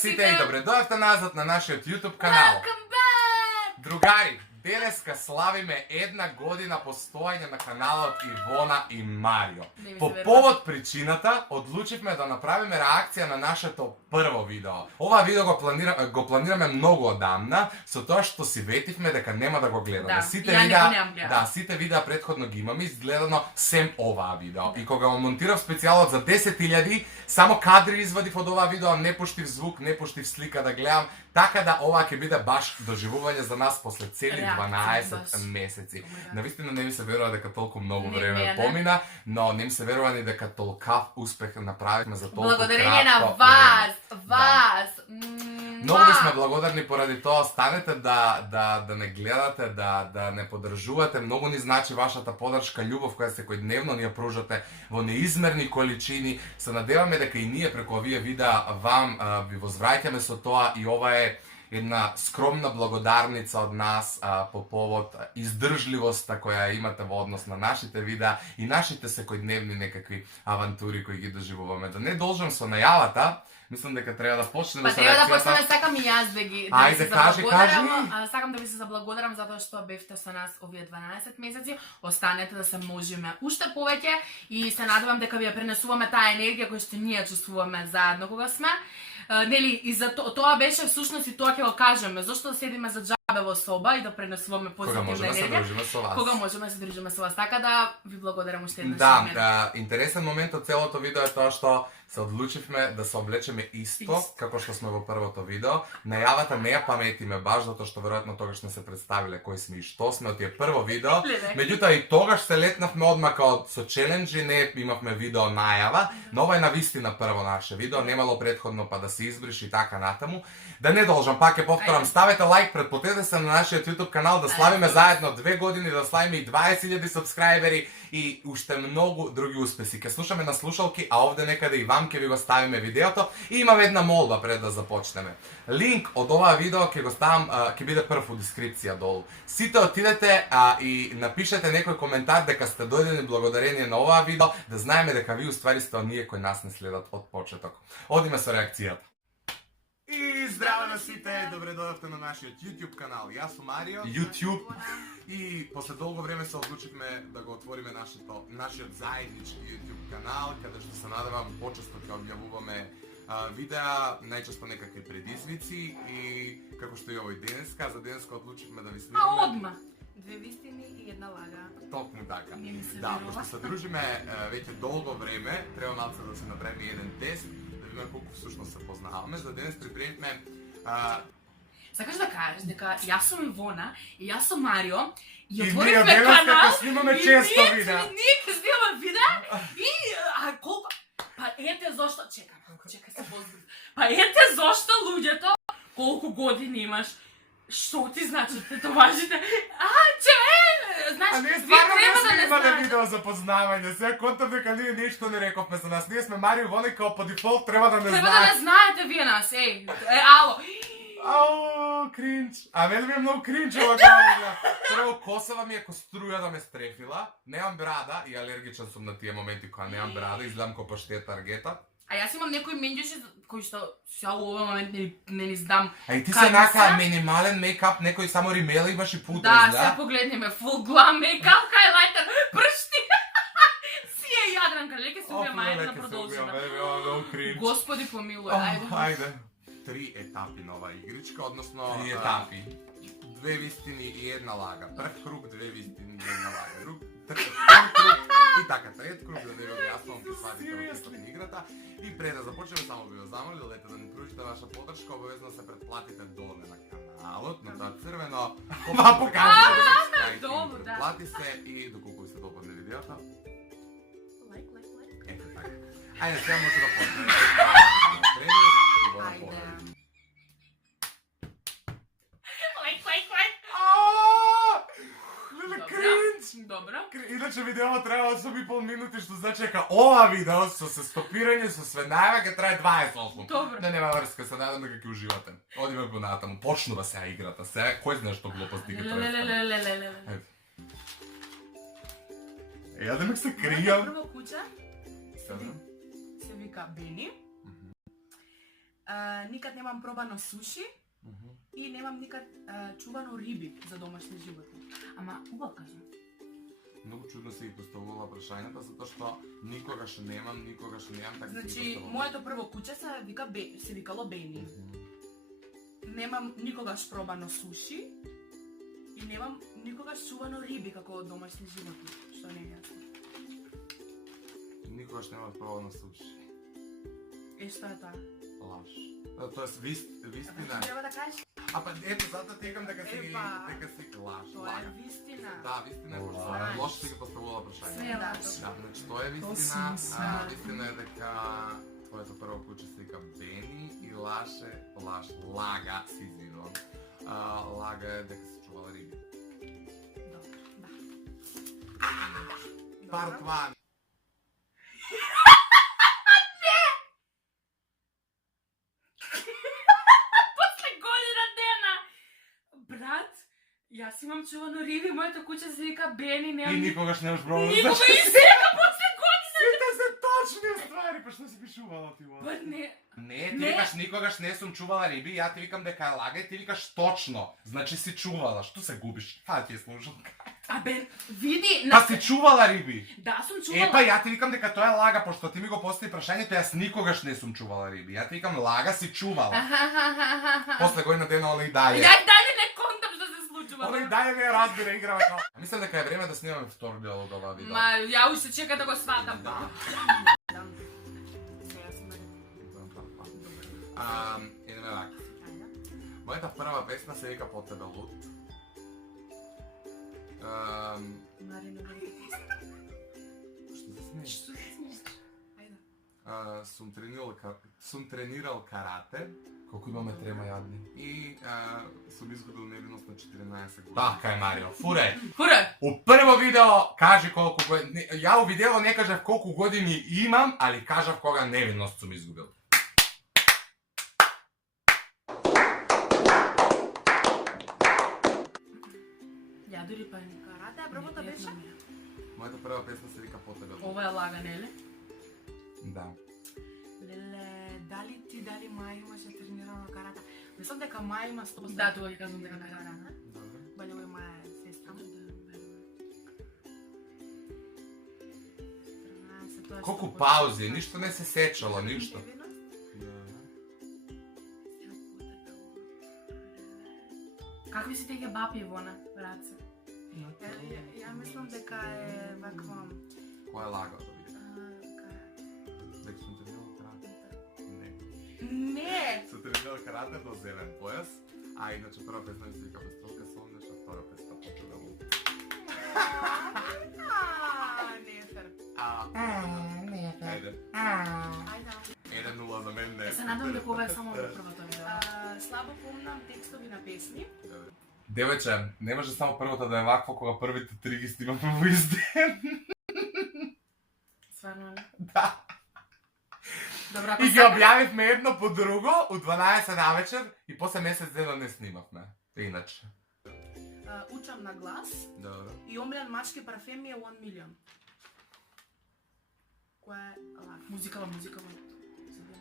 сите и добре дојавте назад на нашиот YouTube канал. Другари, денеска славиме 1 година постојање на каналот Ивона и Марио. По повод причината, одлучивме да направиме реакција на нашето прво видео. Ова видео го планираме многу одамна, со тоа што си ветивме дека нема да го гледаме. Сите видеа претходно ги имаме изгледано сем оваа видео. И кога го монтирав специјалот за 10.000, само кадри извадив од оваа видео, не пуштив звук, не пуштив слика да гледам, така да ова ќе биде баш доживување за нас после цели 12 месеци. Навистина не ми се верува дека толку многу време помина, но не ми се верува ни дека толкав успех направивме за толку кратко. Благодарение на вас. Многу ви сме благодарни поради тоа. Останете да не гледате, да не поддржувате. Многу ни значи вашата поддршка, љубов која секојдневно ни ја пружате во неизмерни количини. Се надеваме дека и ние преку овие видеа вам ви возвраќаме со тоа и ова е една скромна благодарница од нас по повод издржливоста која имате во однос на нашите видеа и нашите секојдневни некакви авантури кои ги доживуваме. Да не должам со најавата, мислам дека треба да почнеме со реакцијата. Па треба да почнеме, сакам и јас да ги кажи. Сакам да ви се заблагодарам затоа што бевте со нас овие 12 месеци. Останете да се можеме уште повеќе и се надевам дека ви ја пренесуваме таа енергија која што ние чувствуваме заедно кога сме. Нели, и за тоа беше всушност и тоа ќе го кажеме, зашто да седиме за џабе во соба и да пренесуваме позитивна енергија. Кога можеме да се дружиме со вас. Така да ви благодарам уште еднаш. Да, интересен момент од целото видео е тоа што се одлучивме да се облечеме исто како што сме во првото видео. Најавата не ја паметиме баш затоа што веројатно тогаш не се представиле кои сме и што сме од тие прво видео. Меѓутоа и тогаш се летнавме одма као со челенџи, не имавме видео најава, но ова е навистина прво наше видео, немало претходно па да се избриши и така натаму. Да не должам, пак ќе повторам, ставете лайк, претплатете се на нашиот YouTube канал да славиме заедно 2 години, да славиме и 20.000 сабскрајбери и уште многу други успеси. Ке слушаме на слушалки, а овде некаде и вам ќе ви го ставиме видеото. И имаме една молба пред да започнеме. Линк од оваа видео ќе го ставам, ќе биде прв во дескрипција долу. Сите отидете и напишете некој коментар дека сте дојдени благодарение на оваа видео, да знаеме дека ви уствари сте оние кои нас не следат од почеток. Одиме со реакцијата. И здраво на сите, добре дојдовте на нашиот YouTube канал. Јас сум Марио. YouTube. И после долго време се одлучивме да го отвориме нашиот заеднички YouTube канал, каде што се надевам почесто ќе објавуваме видеа, најчесто некакви предизвици и како што и овој денеска, за денеска одлучивме да ви снимаме. Одма. 2 вистини и 1 лага. Токму така. Да, пошто се дружиме веќе долго време, треба малку да се направи еден тест, да видиме колку всушност се познаваме. За денес припремивме Сакаш да кажеш дека јас сум Ивона и јас сум Марио и отворивме канал како снимаме често видеа. Ние ќе снимаме видеа и колку па ете зошто чекај се позбуди. Па ете зошто луѓето колку години имаш. Што ти значи тетоважите? Знаеш, не стварно сме имале видео за познавање. Сега контам дека ние ништо не рековме за нас. Ние сме Марио и Ивона и као по дефолт треба да не знаете. Треба да не знаете вие нас, ало. Ау, кринч. А не ми е многу кринч ова кога. Прво косава ми е ко струја да ме стрефила. Немам брада и алергичен сум на тие моменти кога немам брада, изгледам ко паштет таргета. А јас имам некои менџуши кои што сега во овој момент не ни знам. А и ти се нака минимален мейкап, некој само римела имаш и пудра, да? Да, се погледнеме, full glam мейкап, highlighter, пршти. Си е Јадранка, леке се убија мајка да продолжиме. Господи помилуј, ајде. 3 етапи на оваа игричка, односно 3 етапи. 2 вистини и 1 лага. Прв круг, 2 вистини и 1 лага. Друг круг и така трет круг, да не ви објаснувам ке сватите во текот на играта. И пред да започнеме, само ви го замолил, да ни пружите ваша поддршка, обавезно се претплатите доле на каналот, на тоа црвено. Ова покажете да се претплати се и доколку ви се допадне видеото. Лайк. Ето така. Ајде, сега може да почнеме. Ајде. Кринч! Добро. Иначе видео треба 8,5 минути, што значи дека ова видео со стопирање, со све најава ќе трае 28. Добро. Не, нема врска, се надам дека ќе уживате. Одиме по натаму, почнува сега играта, сега кој знае што глупости ги трае. Јадемек се кријам. Прво куќа се вика Бени. Никад немам пробано суши и немам никад чувано риби за домашни животни. Ама, убаво кажа. Многу чудно се ги поставувала прашањата, затоа што никогаш немам, така Значи, моето прво куче се викало Бени. Немам никогаш пробано суши и немам никогаш чувано риби како домашни животни, што не е јасно. Никогаш немам пробано суши. Што е тоа? Лаш. Тоест, вистина. Треба да кажеш? А па ето, затоа текам дека си лаш. Тоа е вистина. Да, вистина е прашање. Лошо си ги поставувала прашање. Све Да, лаш. значи тоа е вистина. Вистина е дека твоето прво куче се вика Бени и лага, си извинувам. Лага е дека се чувала риби. Part 1. Брат, јас имам чувано риби, моето куче се вика Бени, немам... И никогаш немаш пробано. Никога и сега после година! Сите се точни ствари, па што си пишувала ти во? Па не... Не, ти викаш никогаш не сум чувала риби, ја ти викам дека е лага и ти викаш точно. Значи си чувала, што се губиш? Па ти е слушалка. Абе, види... Па си чувала риби. Да, сум чувала. Епа, ја ти викам дека тоа е лага, пошто ти ми го постави прашањето, јас никогаш не сум чувала риби. Ја ти викам лага, си чувала. После година дена она и дале. Ја дајде не контам што се случува. Она и дале не разбира, играва како. Мислам дека е време да снимаме втор дел од ова видео. Ма, ја уште чека да го сватам. Да. Идеме вака. Мојата прва песна се вика По тебе луд. Марина, Што се смееш? што се смееш? Ајде. Сум тренирал карате. Колку имаме трема јадни. И сум изгубил невиност на 14 години. Така е, Марио. Фуре! Фуре! У прво видео кажи колку години... Ја у видео не кажав колку години имам, али кажав кога невинност сум изгубил. Ја дури па не. Карате, а првото беше? Мојата прва песна се вика По тебе луд. Ова е лага, нели? Да. Леле, дали Мајма се тренирала на карата? Мислам дека Мајма 100%. Да, тоа ќе кажам дека на карата. Добре. Бајле Маја е сестра. Колку паузи, ништо не се сечало, ништо. Какви си теќе бапи вона, раце? Ја мислам дека е ваква... Која е лага да види? Дека сум тренирал карате? Не. Не! Сум тренирал карате до зелен појас, а иначе прва песна ми се вика Пестролка Сонеш, а втора песна По тебе луд. Не е фер. Ајде. Ајде. 1-0 за мен не. Се надам дека ова е само првото видео. Слабо помнам текстови на песни. Девојче, не може само првото да е вакво кога првите три ги снимаме во ист ден. Сварно ли? Да. Добра, И ги објавивме едно по друго у 12 на вечер и после месец дена не снимавме. Иначе. Учам на глас Добро. и омилен мачки парфем ми е 1 million. Која е лага? Музикава.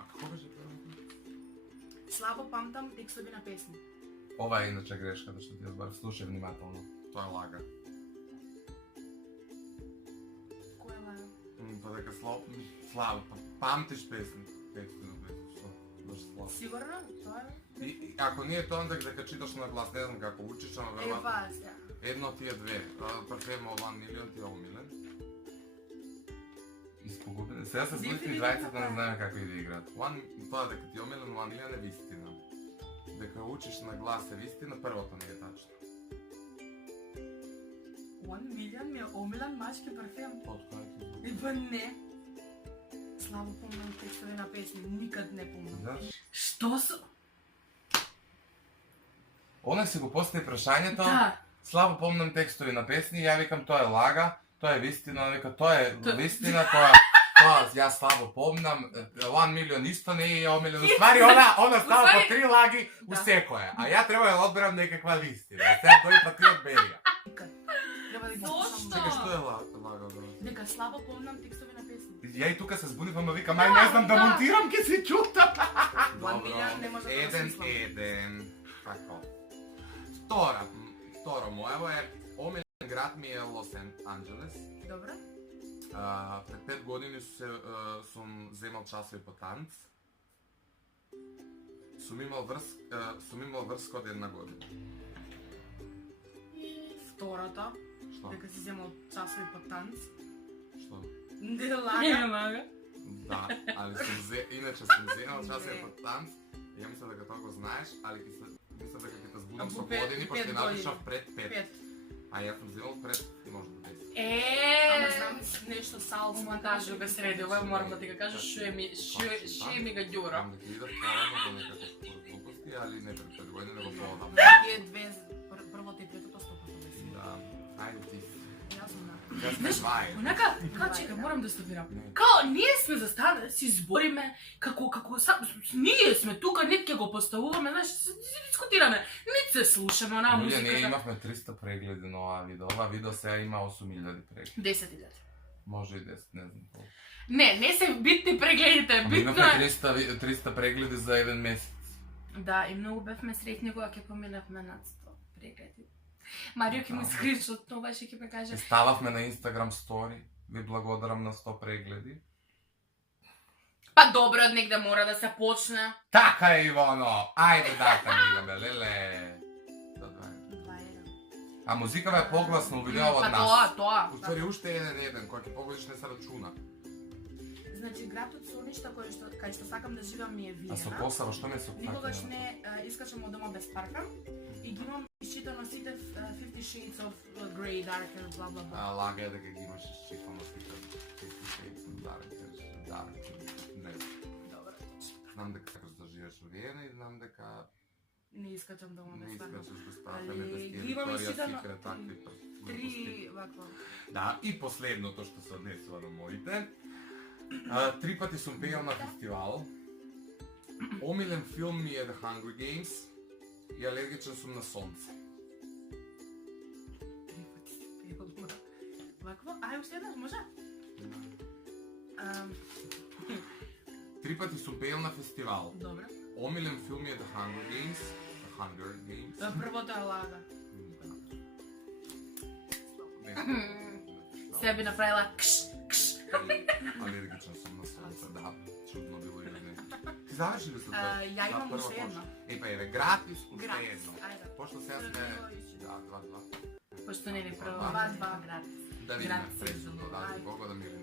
А како беше првото? Слабо памтам текстови на песни. Ова е иначе грешката што ти зборав. Слушај внимателно. Тоа е лага. Која е лага? Па дека слабо, памтиш песни. Текстови на песни, што? Баш слабо. Сигурно? Тоа е? И ако не е тоа, дека читаш на глас, не знам како учиш, ама веројатно. Ева, сега. Едно от тие две. Парфема 1 million ти е омилен. Испогубен. Сега се сближни двајцата, не знаеме како и да играат. Тоа дека ти е омилен 1 million е вистина. Дека учиш на глас е вистина, првото не е тачно. 1 million ми е омилен мачки парфем. Потоа ти е. Ева не. Слабо помнам текстови на песни, никад не помнам. Знаеш? Што со... Она си го постави прашањето. Да. Слабо помнам текстови на песни, ја викам тоа е лага, тоа е вистина, вика тоа е вистина, тоа јас слабо помнам, 1 million исто не е омилено. Ствари, она става по 3 лаги у секое, а ја треба да одберам некаква вистина. Сега тој патриот Берија. Никад. Треба да ги Зошто? слушам. Чекай, што е лагал да? Дека слабо помнам текстови на песни. Ја и тука се збунив, ама викам, ај не знам да монтирам, ке се чута. One million не може да го смислам. Еден. Така. Второ моево е, омилен град ми е Лос Анджелес. Добро. Пред 5 години сум земал часови по танц. Сум имал врска од 1 година. Втората, Што? дека си земал часови по танц. Што? Не лага. Да, али иначе сум земал часови по танц. Ја мисля дека тоа го знаеш, али мисля дека ќе те збудам со години, пошто ја напишав пред 5. 5. А ја сум земал пред може да 10. Ама знам нешто салса. У монтажу го среди, ова морам да ти го кажа, шо ми га ѓура. Там дека идат порано до некакви глупости, али не пред 5 години, него по-одамна. Тие две, првото и третото 100%. Да, ајде ти. Јас знам. Јас сме двај. Онака, чека, морам да стопирам. Као, ние сме застанали да си збориме, ние сме тука, нит ќе го поставуваме, знаеш, си дискутираме, нит се слушаме, онаа Ние музиката. имавме 300 прегледи на оваа видео. Ова видео сега има 8000 прегледи. 10.000. Може и 10, не знам колку. Не се битни прегледите, Ама битно имавме е. 300 прегледи за еден месец. Да, и многу бевме среќни кога ќе поминавме над 100 прегледи. Марио ќе му скриншот, тоа ќе ќе ме каже. И стававме на Instagram story. Ви благодарам на 100 прегледи. Па добро, од негде мора да се почне. Така е, Ивано! Ајде дата мигаме, леле! А музикава е погласно у видео од Па нас. тоа. Уствари уште еден, кој ќе погодиш не се рачуна. Значи, градот со нешто кај што сакам да живам ми е А со Виена. Косово што не се Никогаш не искачам од дома без паркам и ги имам исчитано сите 50 Shades of Grey, Darker, бла бла бла. Лага е дека ги имаш изчитано сите. Не. Добро. Знам дека сакаш да живееш во Виена и знам дека Не искачам дома не без паркам. искаш да ставаме да Али, сте ги имам Викторија изчитано Секрет, такви Три вакво. Да, и последното што се однесува на моите. 3 пати сум пеел на фестивал. Омилен филм ми е The Hunger Games и алергичен сум на сонце. Три пати си пеел. Вакво? Ај, уште еднаш, може? 3 пати сум пеел на фестивал. Добро. Омилен филм ми е The Hunger Games. The Hunger Games. Првото е лага. Се би направила кш. Алергичен сум на сонце, да. Чудно било или не. Ти знаеш ли се тоа? Ја имам уште една. Па еве, гратис, уште Гратис. едно. Ајде. Пошто сега сме... Да, 2-2. Пошто не ви прво. 2-2. Да видиме Гратис. пресудно, да, Ајде. Бога да милиме.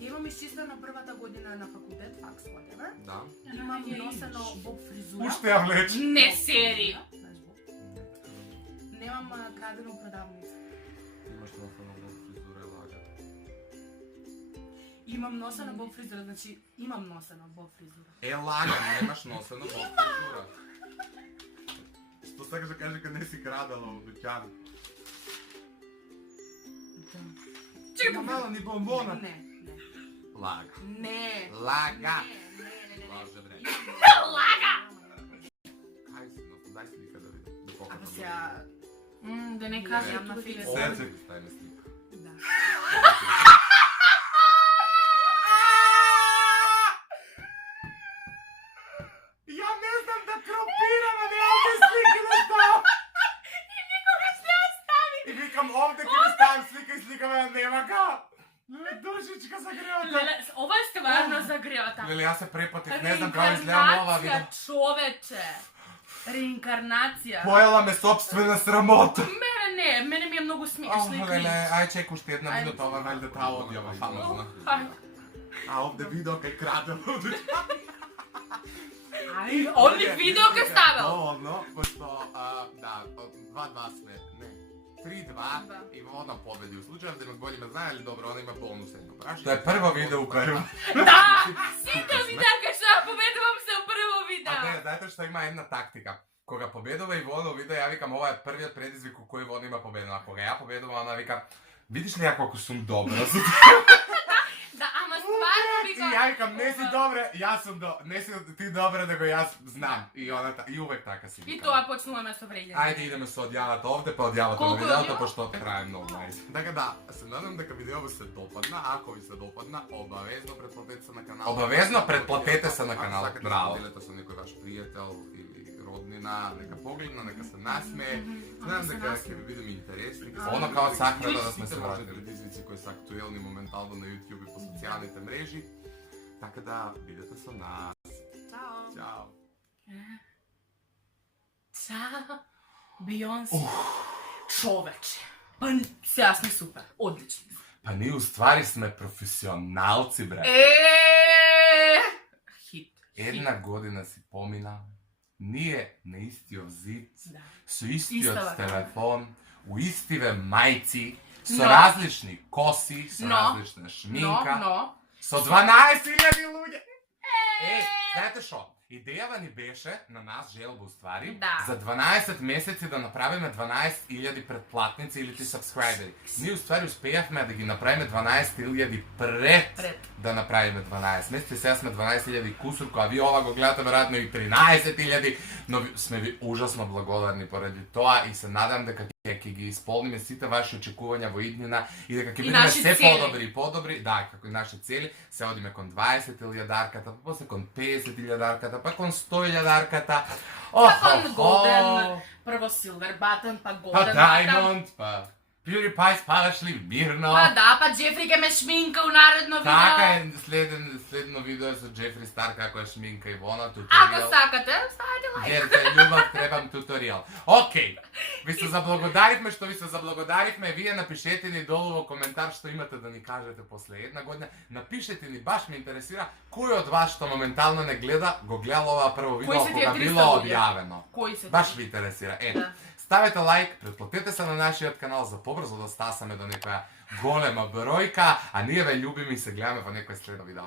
Имам изчистено првата година на факултет, факс, whatever. Да. Имам носено боб фризура. Уште ја влеч. Не сери. Знаеш боб? Немам крадено у продавница. Имаш носено во фризура и лага. Имам носено боб фризура, значи имам носено боб фризура. Лага, немаш носено во фризура. Што сакаш да кажеш дека не си крадала од дуќан? Чекай, Мала ни бомбона. Не, не. Лага. Не. Лага. Не. Лаже бре. Лага. Ај си, но дај слика да видам. Да Ака покажам. сега... Да не кажа Ја на тука ти фейс. ве. Серце го стави слика. Да. Ја не знам да кропирам, а не овде слики да ставам. И никогаш не ја стави. И викам овде ќе ви ставам слика и сликаме на немака. Леле, душичка загревата. Леле, ова е стварно загревата. Леле, јас се препатив, не знам како изгледам ова видео. Реинкарнација, човече. Реинкарнација. Поела ме собствена срамота. Мене ми е многу смешно и Леле, кринж. ај чек уште една минута, ова валјда таа одјава фамозна. Ај, А овде видео кај крадел. ај, онли видео ке ставил. Доволно, пошто, да, 2-2 сме, не, 3-2 и Вона победи. У случајот да ме боли ме знае, али добро, она има бонус едно прашање. Тоа е прво видео у кој Да, сите видеа кај што ја победувам се прво А видео. не, знаете што има една тактика. Кога победува Ивона у видео, ја викам ова е првиот предизвик у кој Ивона има победено. А кога ја победува, она вика, видиш ли ја колку сум добра? Да, ама стварно ви И ја викам, не си добре, јас сум не си ти добре да го јас знам. И она и увек така си. И тоа почнуваме со вреѓање. Ајде идеме со одјавата овде, па одјавата на Колку видеото, одјава? пошто трае многу најс. Така да, се надам дека видеото се допадна. Ако ви се допадна, обавезно претплатете се на каналот. Обавезно претплатете се на каналот. Сакате да споделите со некој ваш пријател или роднина, нека погледна, нека се насмее. Знам дека ќе ви бидеме интересни. Оно као сакме да сме се Сите можете вратили. предизвици кои се актуелни моментално на YouTube и по социјалните мрежи. Така да, бидете со нас. Чао. Ćao. Чао, Бионси. Човече. Па сега сме супер, одлични. Па ние уствари сме професионалци, бре. Хит. Една година си помина, ние на истиот зид, Да. со истиот Истава телефон, у истиве мајци, со Но- различни коси, со Но- различна шминка, Но, со 12.000 луѓе. Знаете шо? Идејава ни беше, на нас желба уствари, Да. за 12 месеци да направиме 12.000 претплатници или ти сабскрайбери. Ние уствари успеавме да ги направиме 12.000 пред да направиме 12 месеци. Сега сме 12.000 кусур, која ви ова го гледате веројатно и 13.000, но сме ви ужасно благодарни поради тоа и се надам дека ќе ги исполниме сите ваши очекувања во иднина и дека ќе И бидеме наши се цели. подобри и подобри. Да, како и наши цели, се одиме кон 20.000 дарката, па после кон 50.000 дарката, па кон 100.000 дарката. Па кон голден, прво силвер батон, па па голден батон. Diamond, па PewDiePie спаваш ли мирно? Па да, па Джефри ке ме шминка у наредно Така видео. е, следно видео со Джефри Стар како е шминка Ивона, Ако туторијал. сакате, ставете лайк. Дерте љубов, требам туторијал. Океј, ви се заблагодаривме што ви се заблагодаривме. Вие напишете ни долу во коментар што имате да ни кажете после една година. Напишете ни, баш ме интересира кој од вас што моментално не гледа, го гледал ова прво видео се тие кога 300 било луѓе? објавено. Кои се? Баш ви интересира. Да. Ставете лайк, претплатете се на нашиот канал за побрзо да стасаме до некоја голема бројка, а ние ве љубиме и се гледаме во некој следно видео.